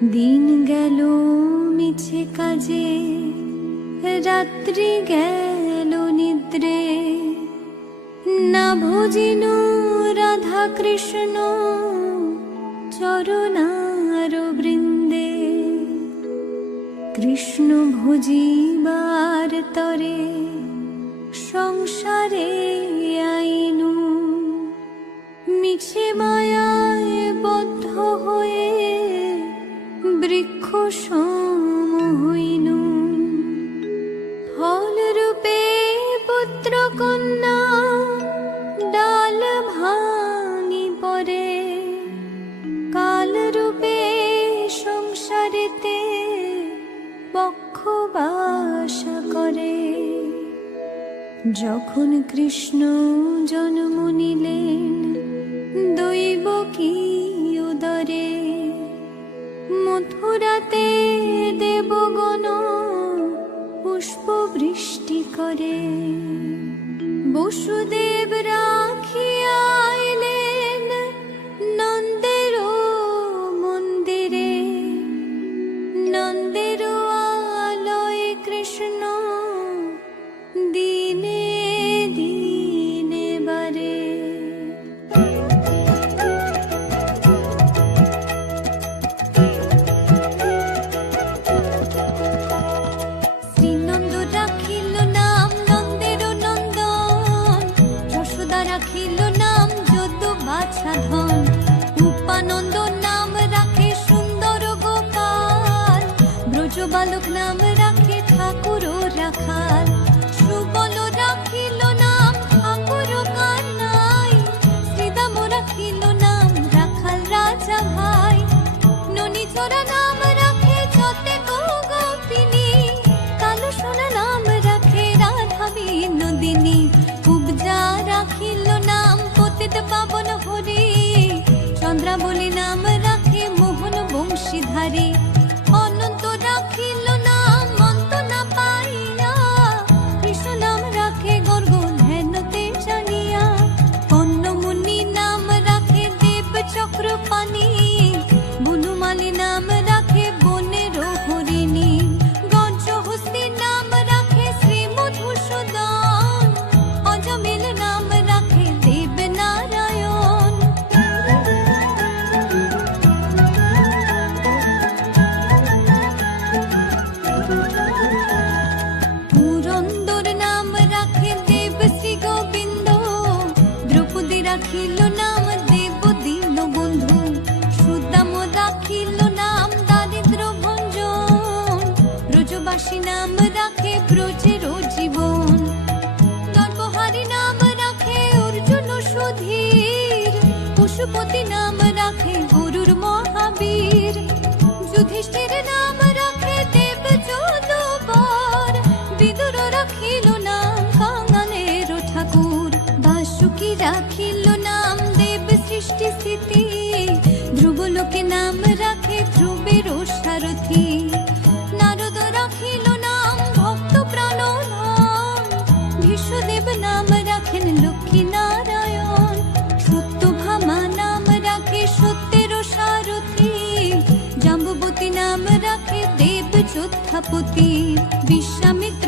দিন গেল মিছে কাজে, রাত্রি গেল নিদ্রে। না ভজিন রাধা কৃষ্ণ চরণার বৃন্দে। কৃষ্ণ ভজিবার তরে সংসারে আইনু, মিছে মায়ায় সম হইনু ফল রূপে পুত্র কন্যা ডাল ভাঙি পরে কাল সংসারেতে করে। যখন কৃষ্ণ জন্ম নিলেন, দৈব কি মথুরাতে দেবগণ পুষ্প বৃষ্টি করে। বসুদেব রাখিয়া বালক নাম রাখে ঠাকুর রাখাল। সুবল রাখিল নাম ঠাকুর কানাই শ্রীদাম রাখিল নাম রাখাল রাজা ভাই। ননীচরা নাম রাখে যতে গোপিনী কালো সোনা নাম রাখে রাধা বিনোদিনী উপজা রাখিল নাম পতিত পাবন হরি। চন্দ্রাবলী যুধিষ্ঠির নাম রাখে দেব যদুবর বিদুর রাখিল নাম কাঙালের ঠাকুর। বাসুকি রাখিল নাম দেব সৃষ্টি স্থিতি ধ্রুবলোকে নাম রাখে ধ্রুবের সারথী। যোদ্ধাপতি বিশ্বামিত্র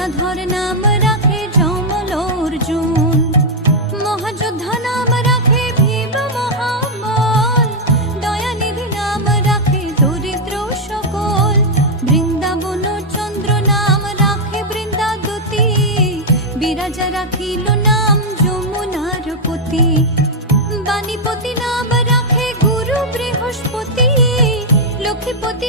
গদাধর নাম রাখে যমল অর্জুন মহাযোদ্ধা নাম রাখে ভীম মহাবল। দয়ানিধি নাম রাখে দরিদ্র সকল। বৃন্দাবন চন্দ্র নাম রাখে বৃন্দাদতি। বিরাজা রাখিল নাম যমুনার পতি। বাণীপতি নাম রাখে গুরু বৃহস্পতি। লক্ষ্মীপতি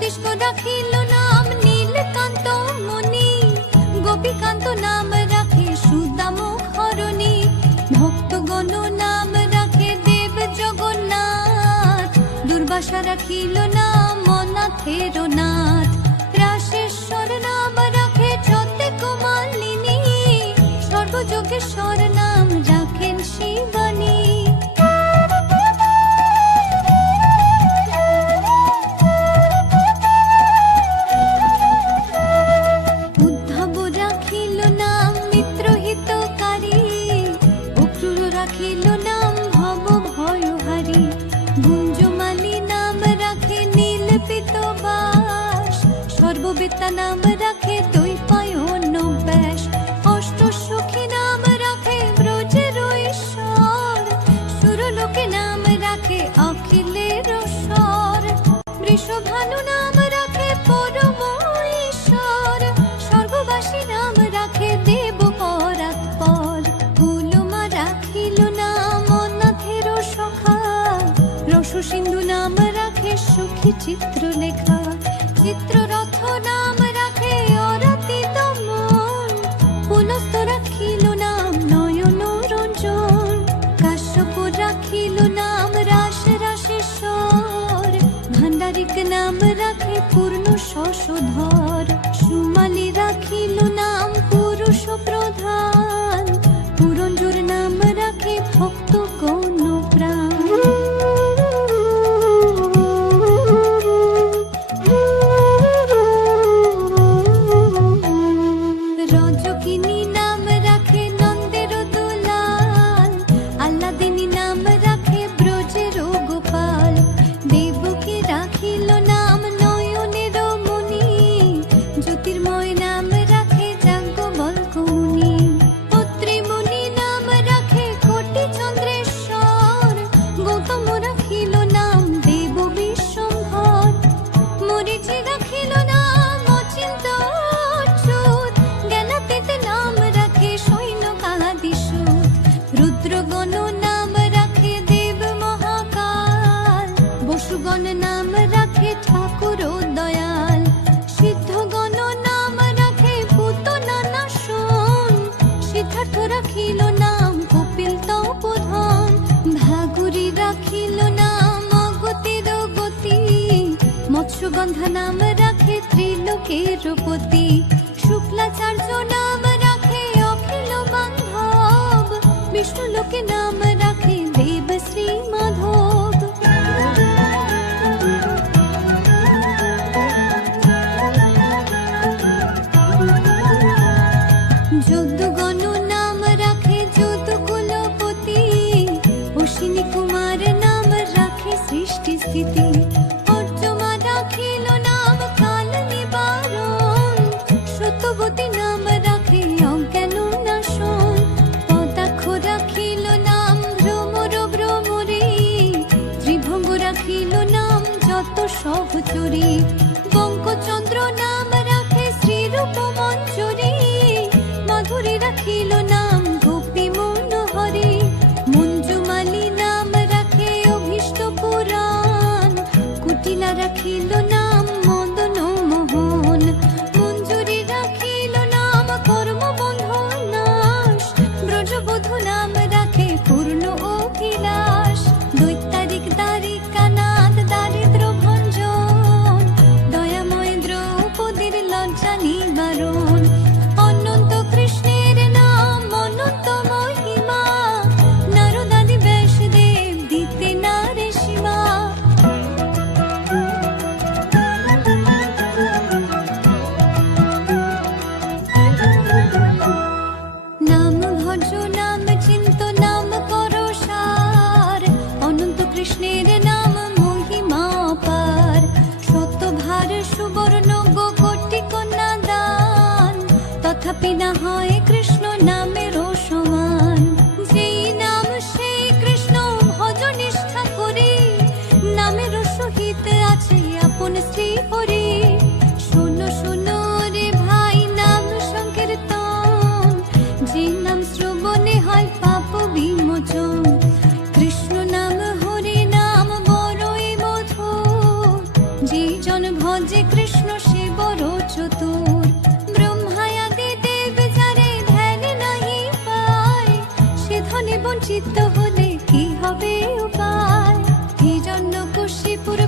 জ্যোতিষ্ক রাখিল নাম রাখে দেব জগন্নাথ। নাথ। রাশেশ্বর নাম রাখে চতে কুমালিনী সর্বযোগেশ্বর সুখী চিত্র লেখা মৎস্যগন্ধা নাম রাখে ত্রিলোকের পতি শুক্লাচার্য নাম রাখে অখিল বান্ধব। বিষ্ণু লোকে নাম সহচরী বঙ্কচন্দ্র নাম বঞ্চিত হলে কি হবে উপায়? হিরণ্য কশিপুর